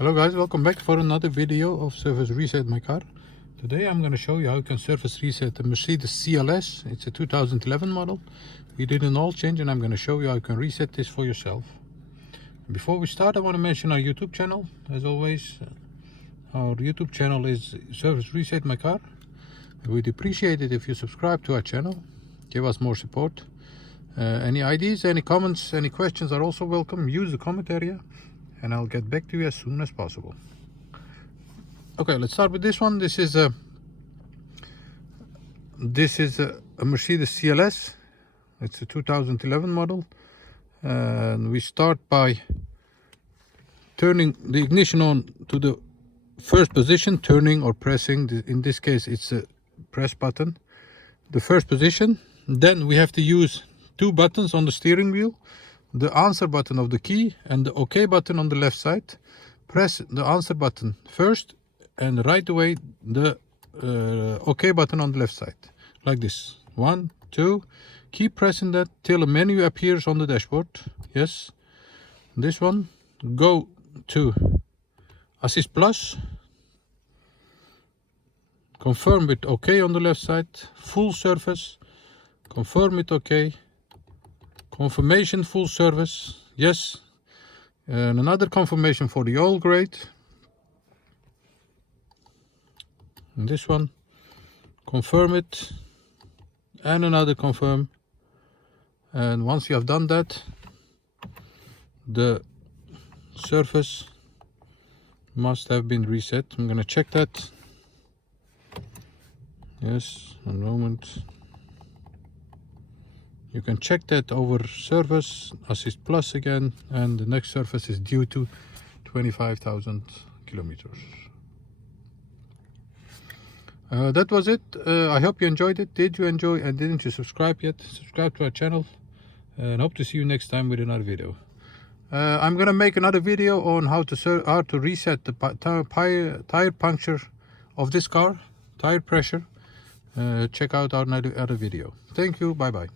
Hello guys, welcome back for another video of Service Reset My Car. Today I'm going to show you how you can service reset the Mercedes CLS. It's a 2011 model. We did an oil change and I'm going to show you how you can reset this for yourself. Before we start, I want to mention our YouTube channel. As always, our YouTube channel is Service Reset My Car. We'd appreciate it if you subscribe to our channel. Give us more support. Any ideas, any comments, any questions are also welcome. Use the comment area and I'll get back to you as soon as possible. Okay, let's start with this one. This is a Mercedes CLS. It's a 2011 model, and we start by turning the ignition on to the first position, turning or pressing. In this case it's a press button, the first position. Then we have to use two buttons on the steering wheel, the answer button of the key and the OK button on the left side. Press the answer button first and right away the OK button on the left side, like this. 1, 2, keep pressing that till a menu appears on the dashboard. Yes, this one. Go to Assist Plus, confirm with OK on the left side. Full service, confirm with OK. Confirmation full service, yes. And another confirmation for the oil grade. And this one, confirm it, and another confirm. And once you have done that, the surface must have been reset. I'm gonna check that. Yes, a moment. You can check that over Service Assist Plus again, and the next service is due to 25,000 kilometers. That was it. I hope you enjoyed it. Did you enjoy and didn't you subscribe yet? Subscribe to our channel and hope to see you next time with another video. I'm gonna make another video on how to reset the tire puncture of this car, tire pressure. Check out our other video. Thank you. Bye bye.